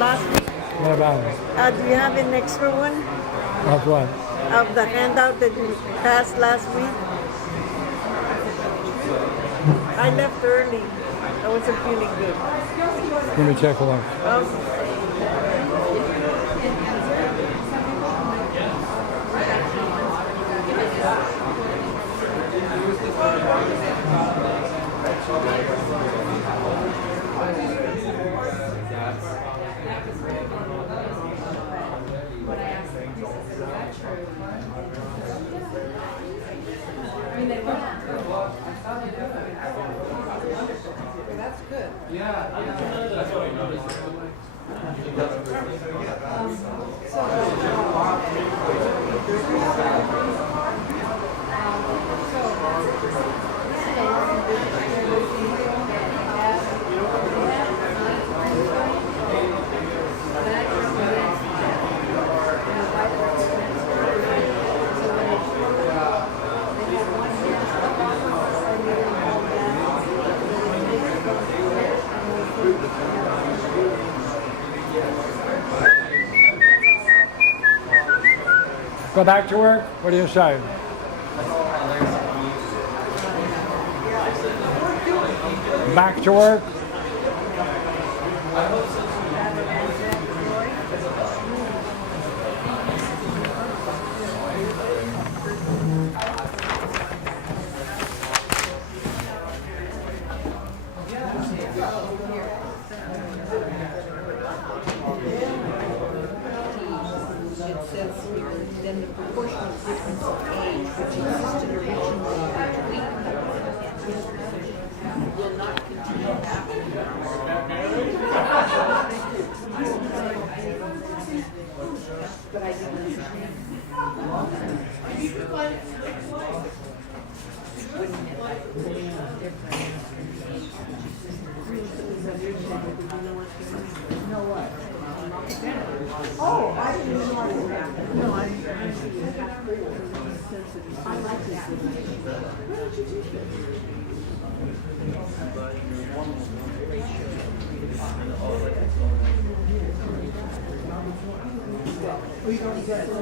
last week. What about it? Do you have an extra one Of what? of the handout that you passed last week? I left early. I wasn't feeling good. Let me take a look. That's good. Go back to work? What do you say? Back to work? Then the proportional difference of age, which existed originally between will not continue after. But I didn't understand. No what? Oh, I didn't know I did that. No, I like that. Where did you do this? We don't get to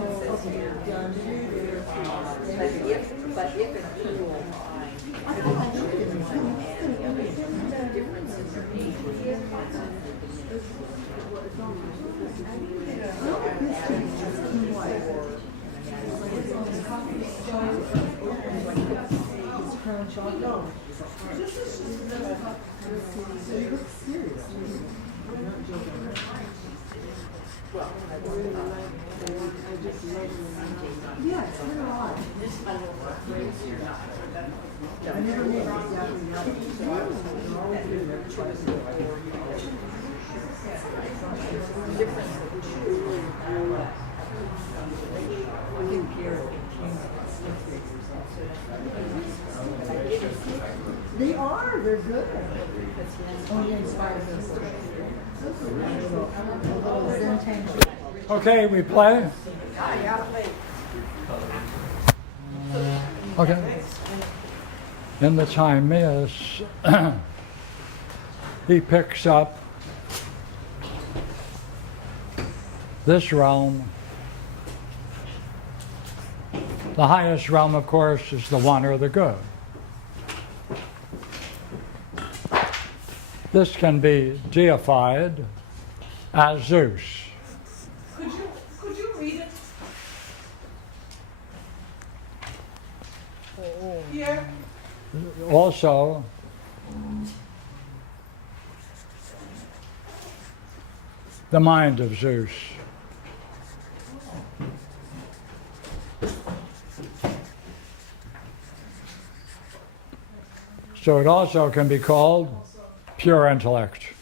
but if it's cool, differences in age. Well, I really like, I just love yeah, it's been a lot. I never made exactly They are, they're good. Only inspired us. Okay, we play? Okay. In the Timaeus, he picks up this realm. The highest realm, of course, is the one or the good. This can be deified as Zeus. Could you read it? Here. Also, the mind of Zeus. So it also can be called pure intellect.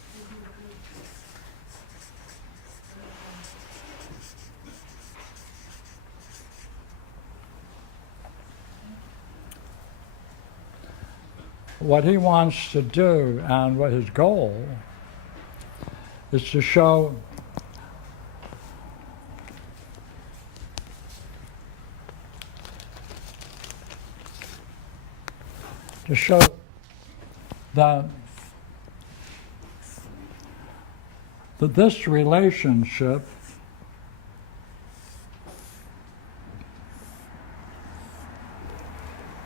What he wants to do and what his goal is to show that that this relationship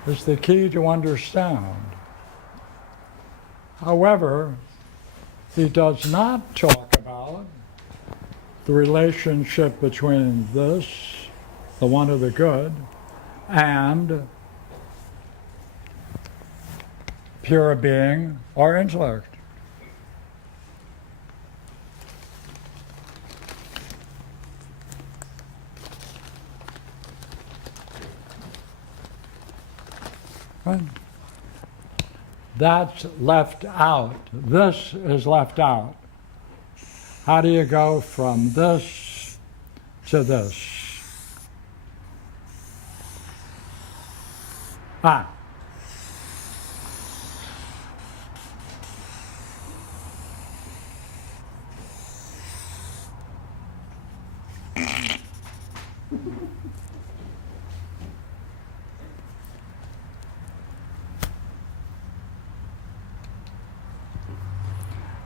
is the key to understand. However, he does not talk about the relationship between this, the one of the good, and pure being or intellect. Right? That's left out. This is left out. How do you go from this to this? Ah.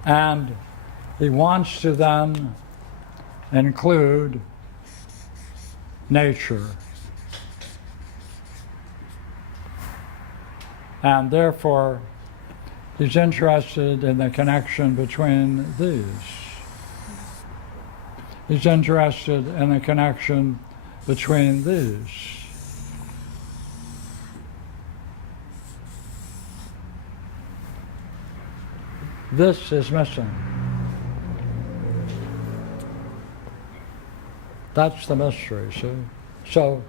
And he wants to then include nature. And therefore, he's interested in the connection between these. He's interested in the connection between these. This is missing. That's the mystery, see? So,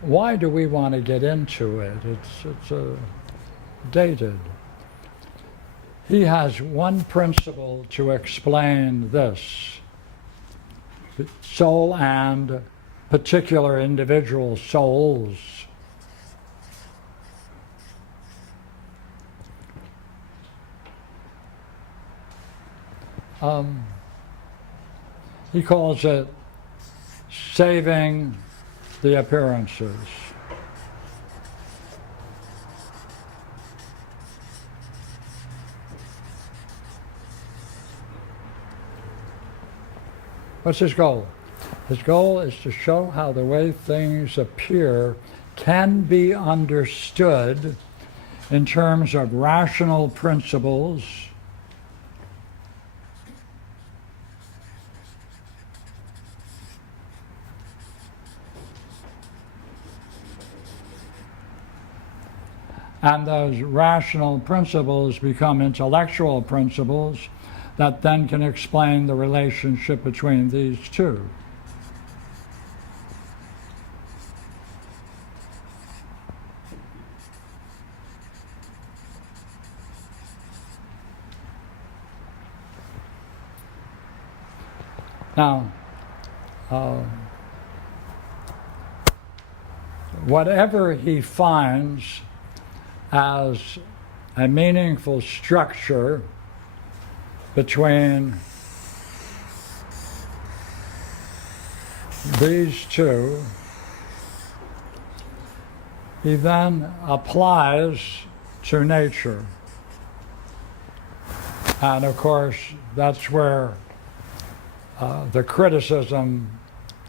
why do we want to get into it? It's dated. He has one principle to explain this. Soul and particular individual souls. He calls it saving the appearances. What's his goal? His goal is to show how the way things appear can be understood in terms of rational principles and those rational principles become intellectual principles that then can explain the relationship between these two. Now, whatever he finds as a meaningful structure between these two, he then applies to nature. And of course, that's where the criticism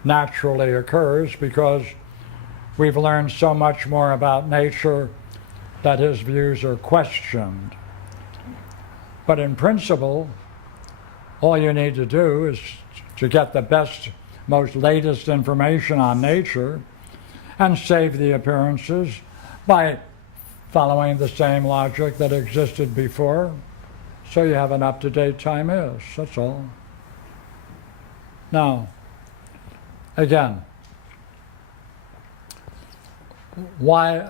naturally occurs, because we've learned so much more about nature that his views are questioned. But in principle, all you need to do is to get the best, most latest information on nature and save the appearances by following the same logic that existed before, so you have an up-to-date time-is, that's all. Now, again, why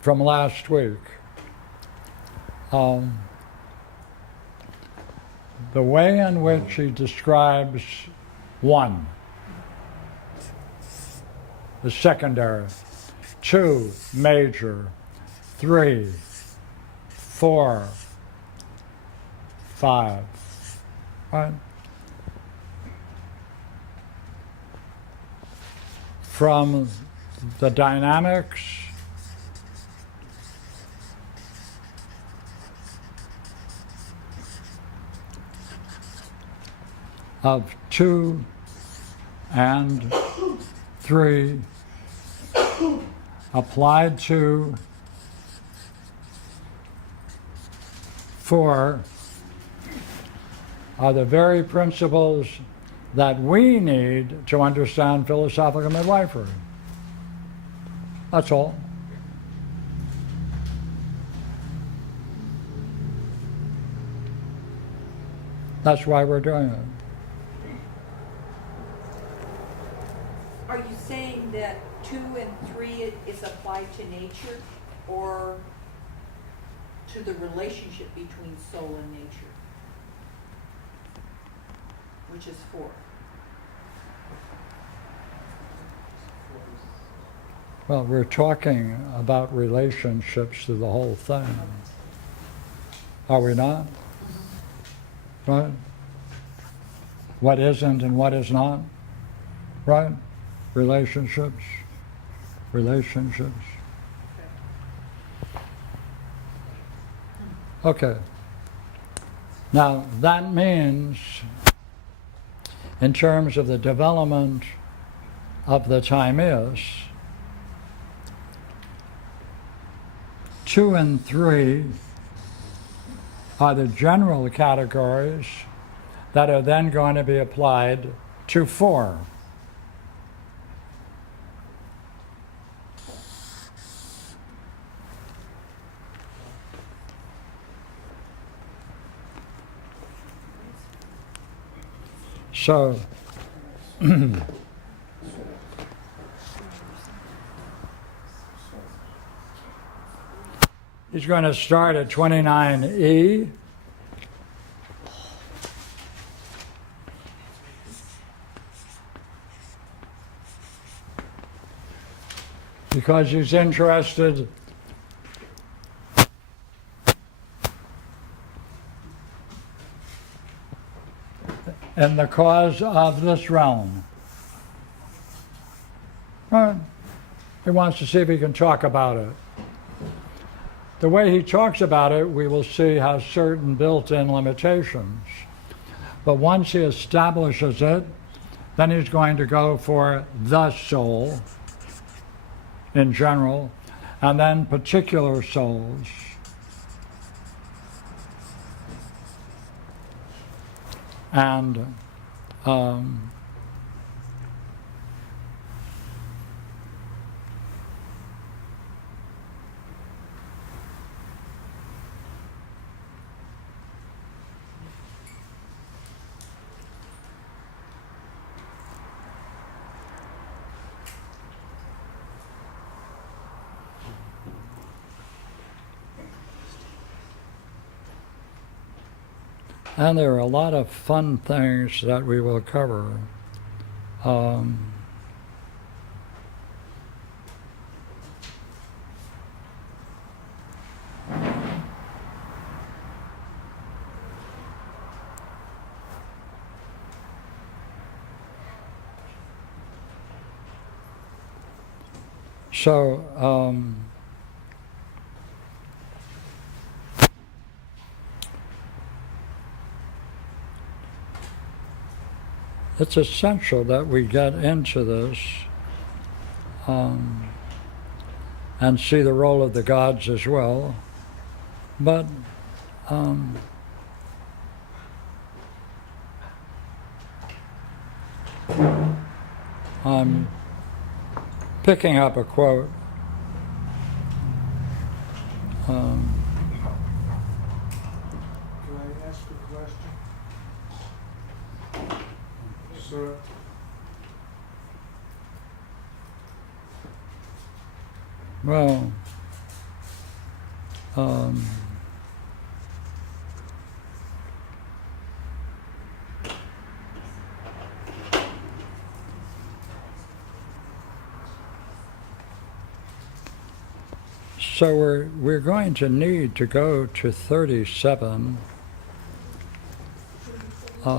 from last week? The way in which he describes one is secondary, two major, 3, 4, 5, right? From the dynamics of 2 and 3 applied to 4 are the very principles that we need to understand philosophical midwifery. That's all. That's why we're doing it. Are you saying that 2 and 3 is applied to nature or to the relationship between soul and nature? Which is 4? Well, we're talking about relationships through the whole thing. Are we not? Right? What isn't and what is not? Right? Relationships. Relationships. Okay. Now, that means, in terms of the development of the timaeus, 2 and 3 are the general categories that are then going to be applied to 4. So, he's going to start at 29E. Because he's interested in the cause of this realm. Right? He wants to see if he can talk about it. The way he talks about it, we will see, has certain built-in limitations. But once he establishes it, then he's going to go for the soul in general, and then particular souls. And and there are a lot of fun things that we will cover. It's essential that we get into this and see the role of the gods as well. But I'm picking up a quote. Can I ask a question? Sir? Well, so we're going to need to go to 37. May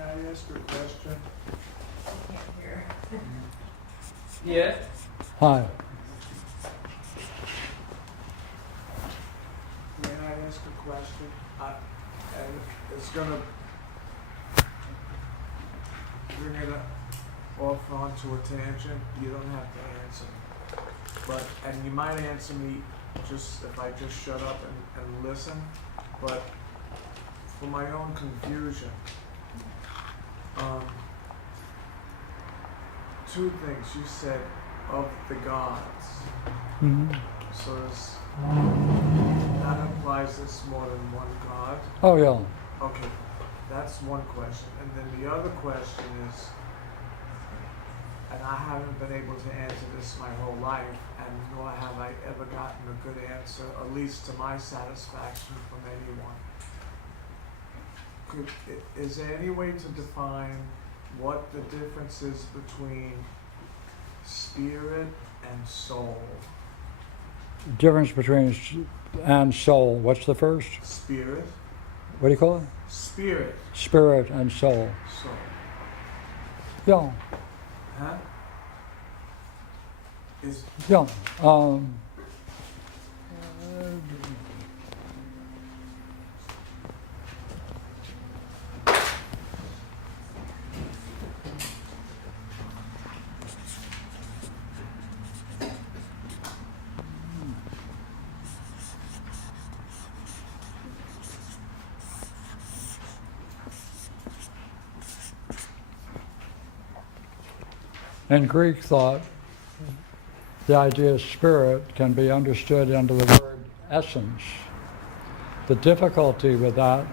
I ask a question? Yeah. Hi. question, and it's gonna bring it off onto a tangent. You don't have to answer me, and you might answer me just if I just shut up and listen. But for my own confusion, two things you said of the gods. Mhm. So that implies there's more than one God. Oh, yeah. Okay, that's one question. And then the other question is, and I haven't been able to answer this my whole life, and nor have I ever gotten a good answer, at least to my satisfaction, from anyone. Is there any way to define what the difference is between spirit and soul? Difference between and soul. What's the first? Spirit. What do you call it? Spirit. Spirit and soul. Soul. Yeah. Huh? Is Yeah. In Greek thought, the idea of spirit can be understood under the word essence. The difficulty with that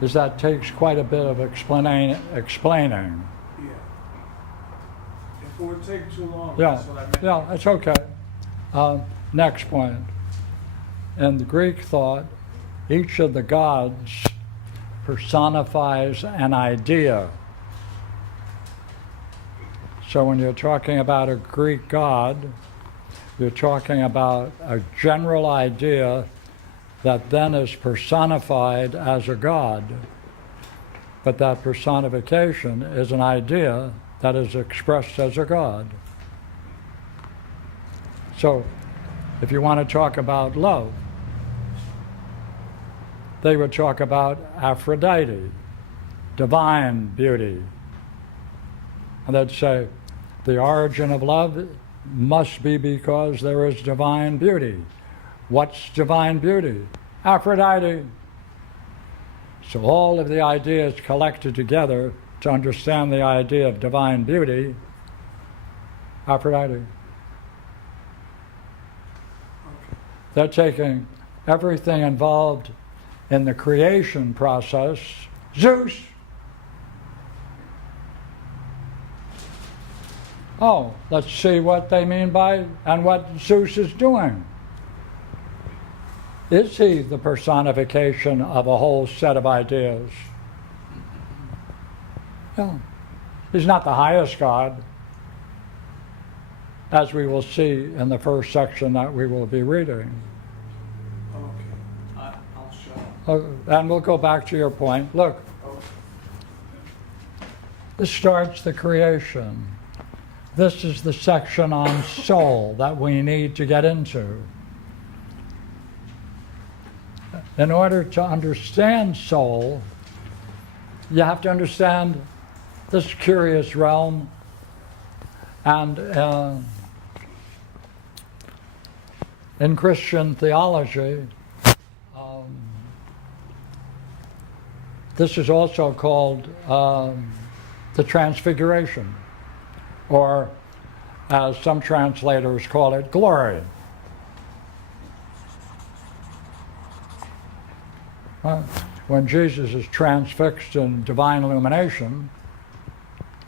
is that takes quite a bit of explaining. yeah. If it would take too long, Yeah, that's what I meant. yeah, it's okay. Next point. In the Greek thought, each of the gods personifies an idea. So when you're talking about a Greek god, you're talking about a general idea that then is personified as a god. But that personification is an idea that is expressed as a god. So if you want to talk about love, they would talk about Aphrodite, divine beauty. And they'd say, the origin of love must be because there is divine beauty. What's divine beauty? Aphrodite. So all of the ideas collected together to understand the idea of divine beauty, Aphrodite. They're taking everything involved in the creation process. Zeus. Oh, let's see what they mean by and what Zeus is doing. Is he the personification of a whole set of ideas? No. He's not the highest God, as we will see in the first section that we will be reading. Okay, I'll shut up. And we'll go back to your point. Look, this starts the creation. This is the section on soul that we need to get into. In order to understand soul, you have to understand this curious realm. And in Christian theology, this is also called the Transfiguration, or as some translators call it, glory. When Jesus is transfixed in divine illumination,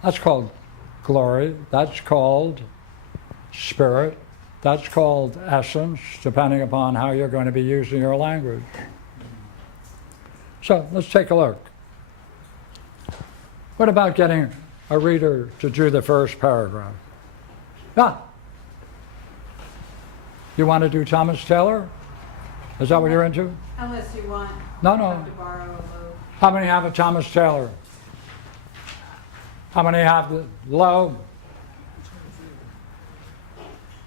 that's called glory, that's called spirit, that's called essence, depending upon how you're going to be using your language. So let's take a look. What about getting a reader to do the first paragraph? Ah! You want to do Thomas Taylor? Is that what you're into? Unless you want No. to borrow a loaf. How many have a Thomas Taylor? How many have the low?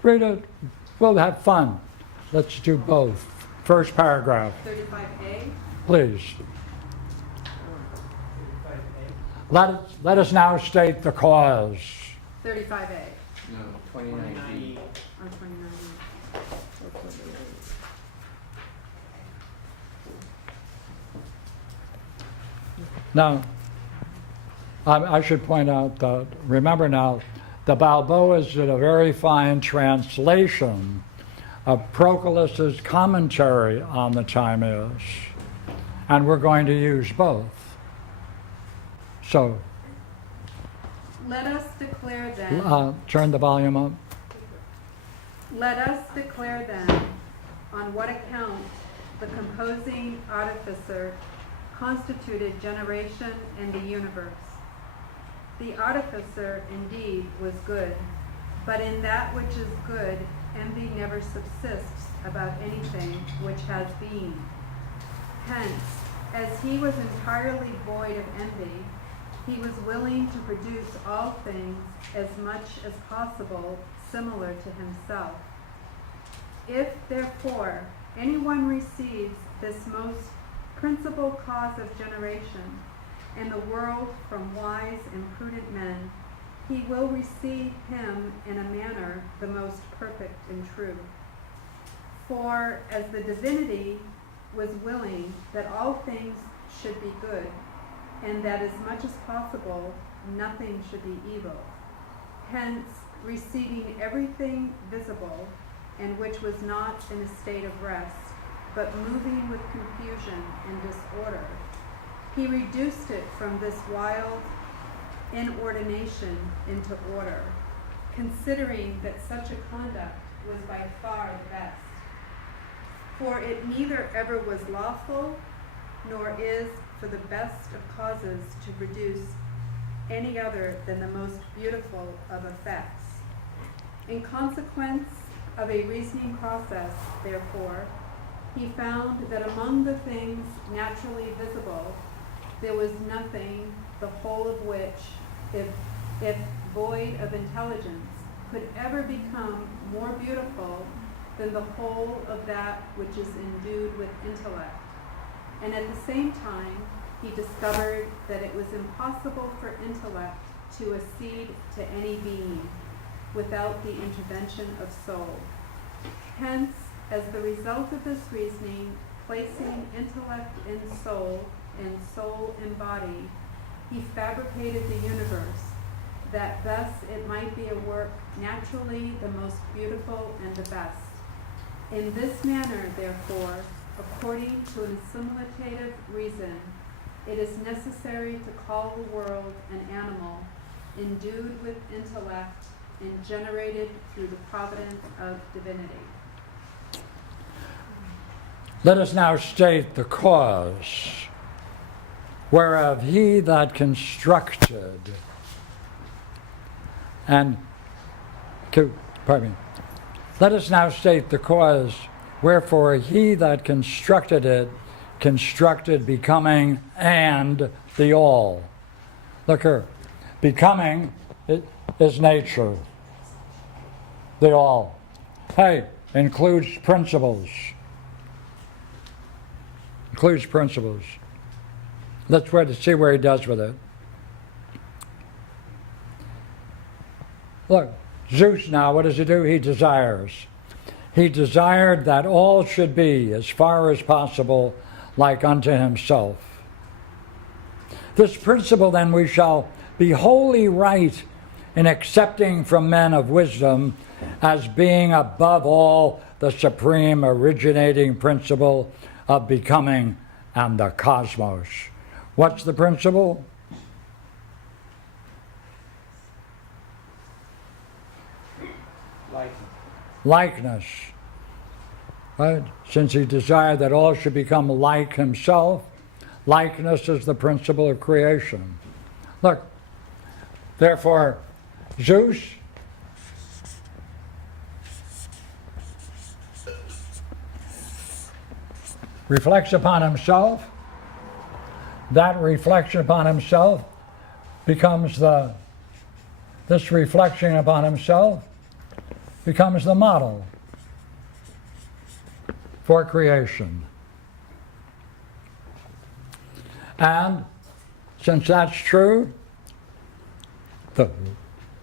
Read it. We'll have fun. Let's do both first paragraph, 35A? please. Let us now state the cause. 35A. No, 29B. Or 29E. Now, I should point out that, remember now, the Balboas did a very fine translation of Proculus's commentary on the Timaeus, and we're going to use both. So, Let us declare then, turn the volume up. let us declare then, on what account the composing artificer constituted generation and the universe. The artificer indeed was good, but in that which is good, envy never subsists about anything which has being. Hence, as he was entirely void of envy, he was willing to produce all things as much as possible similar to himself. If, therefore, anyone receives this most principal cause of generation, and the world from wise and prudent men, he will receive him in a manner the most perfect and true. For as the divinity was willing that all things should be good, and that as much as possible nothing should be evil, hence receiving everything visible, and which was not in a state of rest, but moving with confusion and disorder, he reduced it from this wild inordination into order, considering that such a conduct was by far the best. For it neither ever was lawful, nor is for the best of causes to produce any other than the most beautiful of effects. In consequence of a reasoning process, therefore, he found that among the things naturally visible, there was nothing the whole of which, if void of intelligence, could ever become more beautiful than the whole of that which is endued with intellect. And at the same time, he discovered that it was impossible for intellect to accede to any being without the intervention of soul. Hence, as the result of this reasoning, placing intellect in soul and soul in body, he fabricated the universe, that thus it might be a work naturally the most beautiful and the best. In this manner, therefore, according to an assimilative reason, it is necessary to call the world an animal, endued with intellect and generated through the providence of divinity. Let us now state the cause, whereof he that constructed, and, pardon me, let us now state the cause, wherefore he that constructed it, constructed becoming and the all. Look here, becoming is nature, the all. Hey, includes principles. Includes principles. Let's try to see where he does with it. Look, Zeus now, what does he do? He desires. He desired that all should be, as far as possible, like unto himself. This principle, then, we shall be wholly right in accepting from men of wisdom as being above all the supreme originating principle of becoming and the cosmos. What's the principle? Likeness. Right? Since he desired that all should become like himself, likeness is the principle of creation. Look, therefore, Zeus reflects upon himself. That reflection upon himself becomes this reflection upon himself becomes the model for creation. And since that's true, the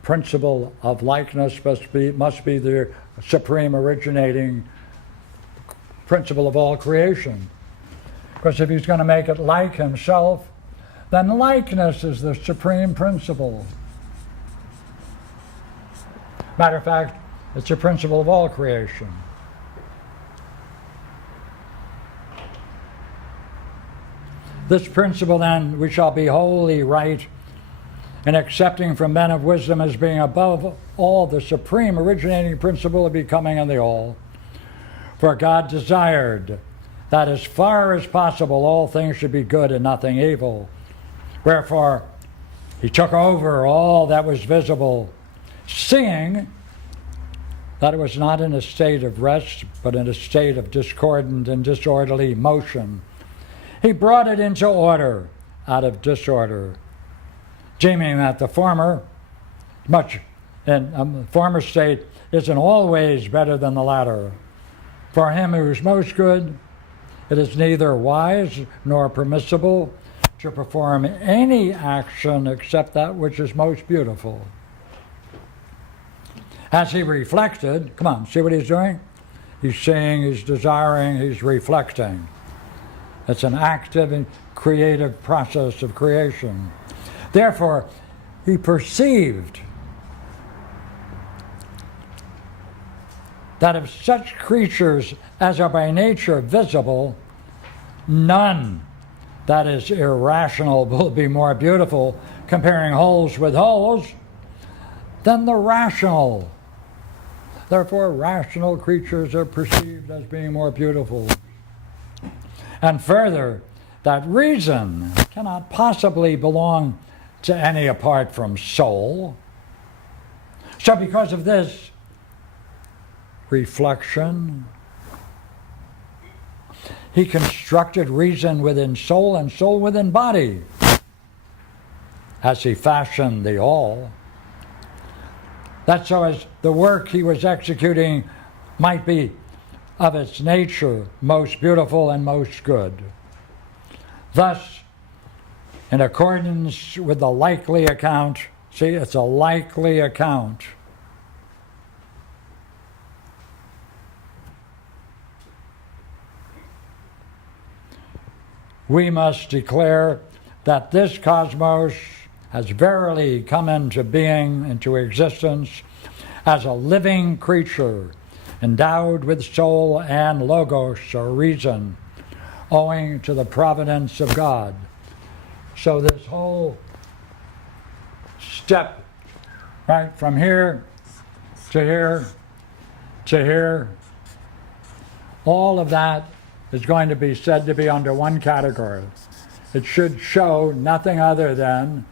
principle of likeness must be the supreme originating principle of all creation. Because if he's going to make it like himself, then likeness is the supreme principle. Matter of fact, it's a principle of all creation. This principle, then, we shall be wholly right in accepting from men of wisdom as being above all the supreme originating principle of becoming in the all. For God desired that as far as possible all things should be good and nothing evil. Wherefore, he took over all that was visible, seeing that it was not in a state of rest, but in a state of discordant and disorderly motion. He brought it into order out of disorder, deeming that the former state isn't always better than the latter. For him who is most good, it is neither wise nor permissible to perform any action except that which is most beautiful. As he reflected, come on, see what he's doing? He's seeing, he's desiring, he's reflecting. It's an active and creative process of creation. Therefore, he perceived that of such creatures as are by nature visible, none that is irrational will be more beautiful, comparing wholes with wholes, than the rational. Therefore, rational creatures are perceived as being more beautiful. And further, that reason cannot possibly belong to any apart from soul. So because of this reflection, he constructed reason within soul and soul within body, as he fashioned the all. That so as the work he was executing might be of its nature most beautiful and most good. Thus, in accordance with the likely account, see, it's a likely account. We must declare that this cosmos has verily come into being, into existence, as a living creature, endowed with soul and logos, or reason, owing to the providence of God. So this whole step, right, from here to here to here, all of that is going to be said to be under one category. It should show nothing other than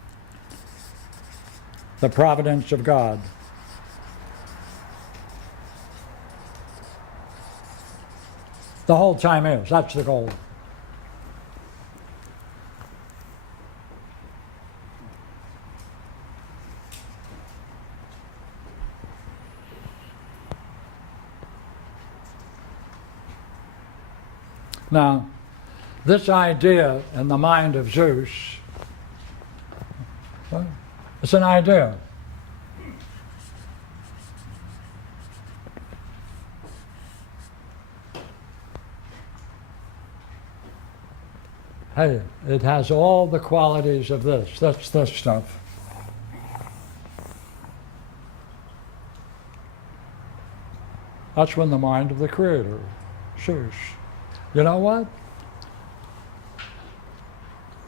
the providence of God. The whole time is. That's the goal. Now, this idea in the mind of Zeus, well, it's an idea. Hey, it has all the qualities of this. That's this stuff. That's when the mind of the Creator sees. You know what?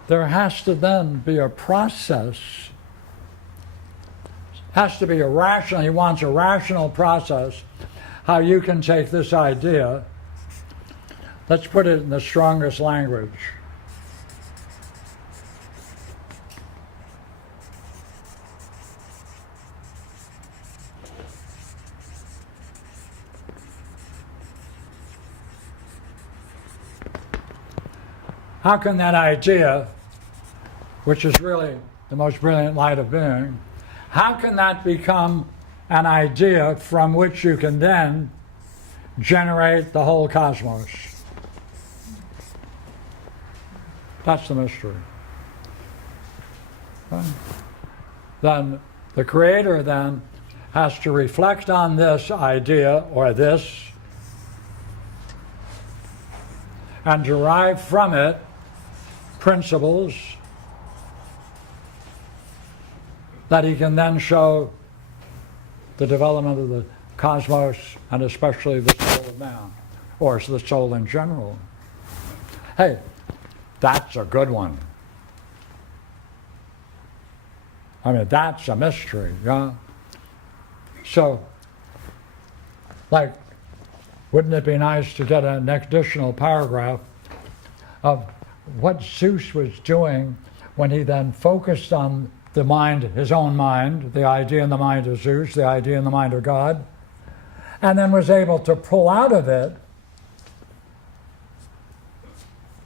There has to then be a process. Has to be a rational, he wants a rational process, how you can take this idea, let's put it in the strongest language. How can that idea, which is really the most brilliant light of being, how can that become an idea from which you can then generate the whole cosmos? That's the mystery. Okay. Then the Creator then has to reflect on this idea or this and derive from it principles that he can then show the development of the cosmos and especially the soul of man, or the soul in general. Hey, that's a good one. I mean, that's a mystery, yeah? So, like, wouldn't it be nice to get an additional paragraph of what Zeus was doing when he then focused on the mind, his own mind, the idea in the mind of Zeus, the idea in the mind of God, and then was able to pull out of it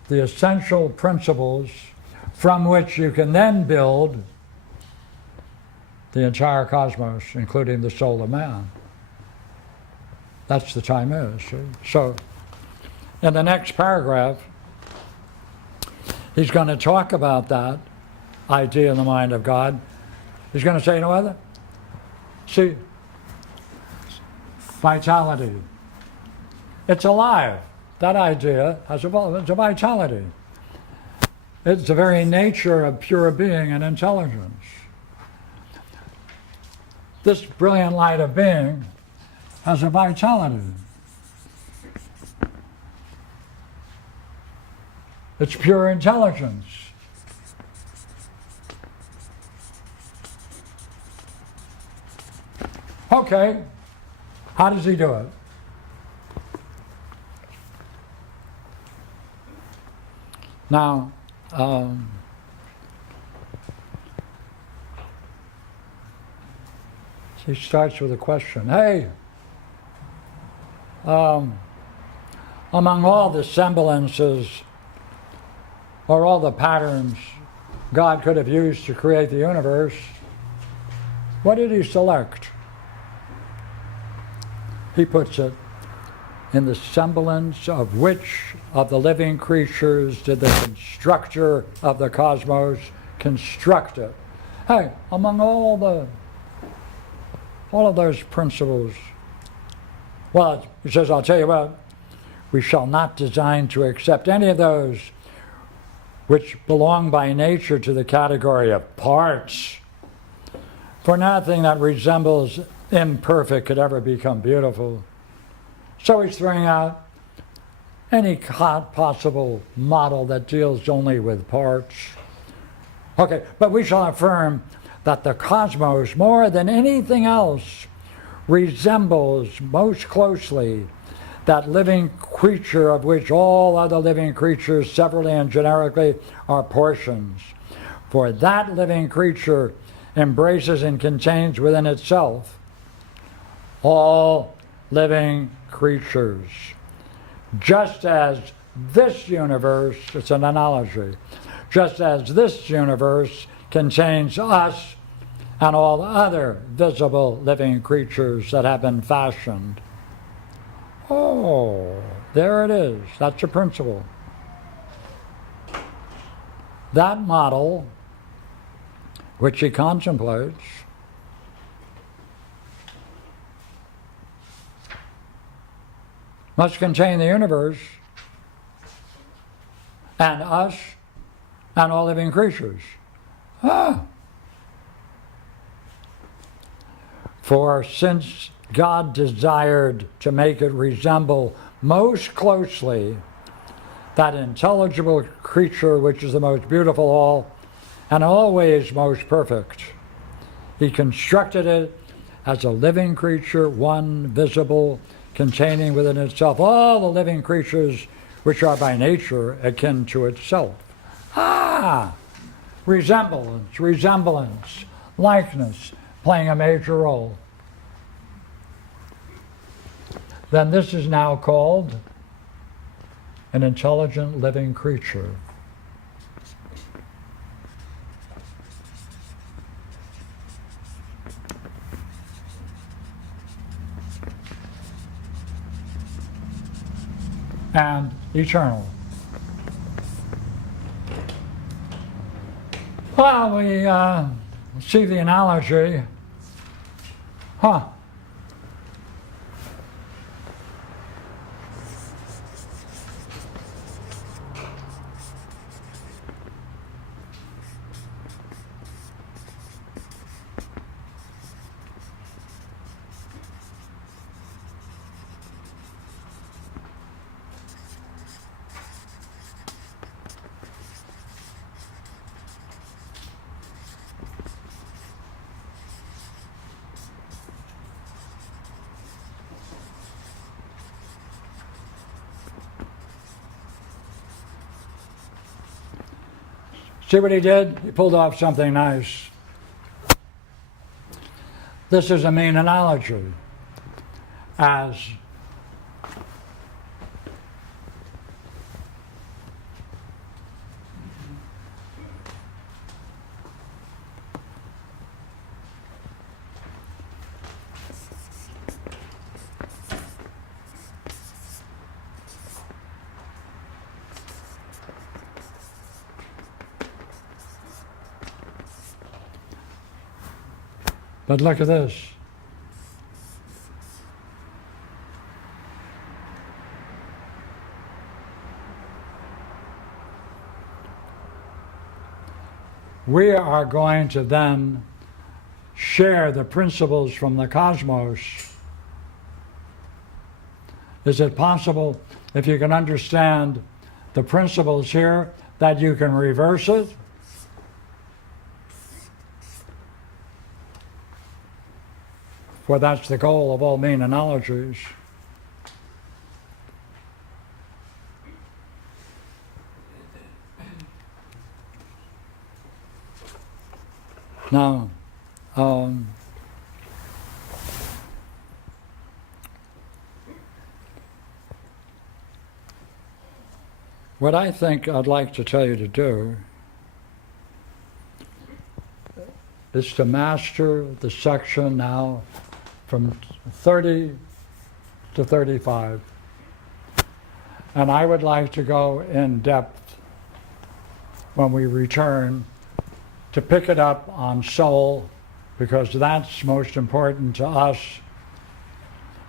the essential principles from which you can then build the entire cosmos, including the soul of man. That's the time is. See? So, in the next paragraph, he's going to talk about that idea in the mind of God. He's going to say, you know what? See, vitality. It's alive. That idea has it's a vitality. It's the very nature of pure being and intelligence. This brilliant light of being has a vitality. It's pure intelligence. Okay, how does he do it? Now, he starts with a question. Hey, among all the semblances or all the patterns God could have used to create the universe, what did he select? He puts it, in the semblance of which of the living creatures did the constructor of the cosmos construct it? Hey, among all of those principles, well, he says, I'll tell you what, we shall not design to accept any of those which belong by nature to the category of parts. For nothing that resembles imperfect could ever become beautiful. So he's throwing out any possible model that deals only with parts. Okay, but we shall affirm that the cosmos, more than anything else, resembles most closely that living creature of which all other living creatures severally and generically are portions. For that living creature embraces and contains within itself all living creatures. Just as this universe, it's an analogy, just as this universe contains us and all other visible living creatures that have been fashioned. Oh, there it is. That's a principle. That model, which he contemplates, must contain the universe and us and all living creatures. For since God desired to make it resemble most closely that intelligible creature which is the most beautiful all and always most perfect, he constructed it as a living creature, one visible, containing within itself all the living creatures which are by nature akin to itself. Resemblance, likeness, playing a major role. Then this is now called an intelligent living creature. and eternal. Well, we see the analogy. Huh. See what he did? He pulled off something nice. This is a mean analogy. As but look at this. We are going to then share the principles from the cosmos. Is it possible, if you can understand the principles here, that you can reverse it? Well, that's the goal of all mean analogies. Now, what I think I'd like to tell you to do is to master the section now from 30 to 35. And I would like to go in depth when we return to pick it up on soul, because that's most important to us.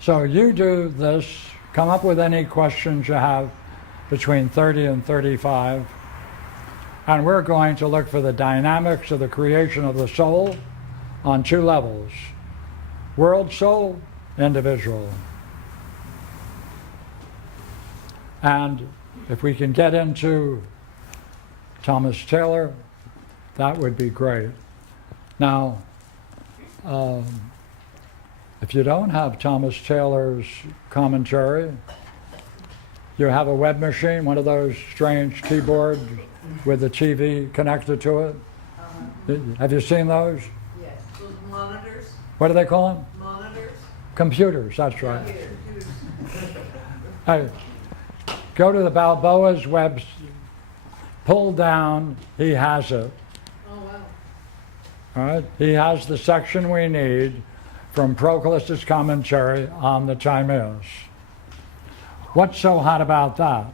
So you do this, come up with any questions you have between 30 and 35, and we're going to look for the dynamics of the creation of the soul on two levels: world soul, individual. And if we can get into Thomas Taylor, that would be great. Now, if you don't have Thomas Taylor's commentary, you have a web machine, one of those strange keyboards with the TV connected to it. Have you seen those? Yes, those monitors, What do they call them? monitors. Computers, that's right. Computers. Hey, go to the Balboa's web, pull down, he has it. Oh, wow. All right, he has the section we need from Proclus's commentary on the Timaeus. What's so hot about that?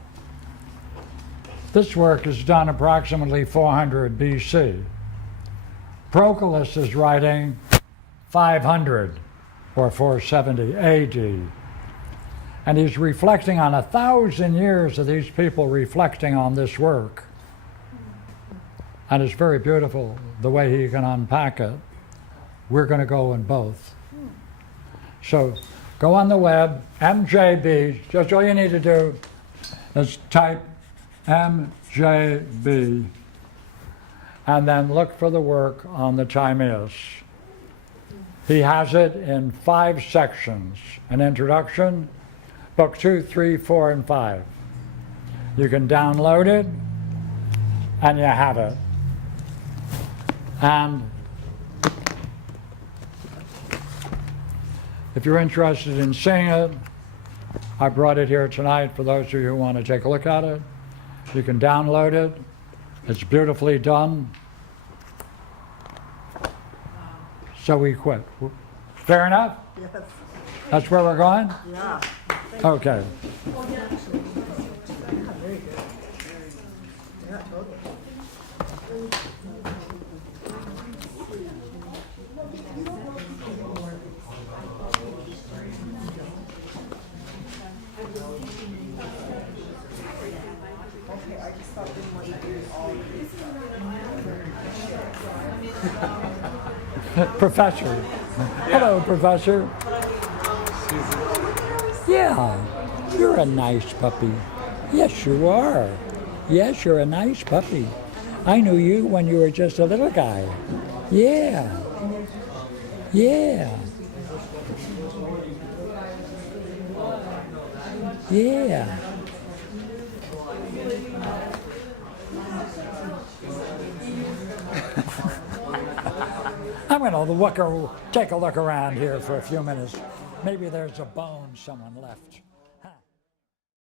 This work is done approximately 400 BC. Proclus is writing 500 or 470 AD. And he's reflecting on 1,000 years of these people reflecting on this work. And it's very beautiful the way he can unpack it. We're going to go in both. So go on the web, MJB, just all you need to do is type MJB and then look for the work on the Timaeus. He has it in 5 sections: an introduction, book 2, 3, 4, and 5. You can download it and you have it. And if you're interested in seeing it, I brought it here tonight for those of you who want to take a look at it. You can download it. It's beautifully done. So we quit. Fair enough? Yes. That's where we're going? Yeah. Okay. Oh, yeah. Professor. Hello, Professor. Yeah, you're a nice puppy. Yes, you are. Yes, you're a nice puppy. I knew you when you were just a little guy. Yeah. Yeah. Yeah. I'm going to take a look around here for a few minutes. Maybe there's a bone someone left.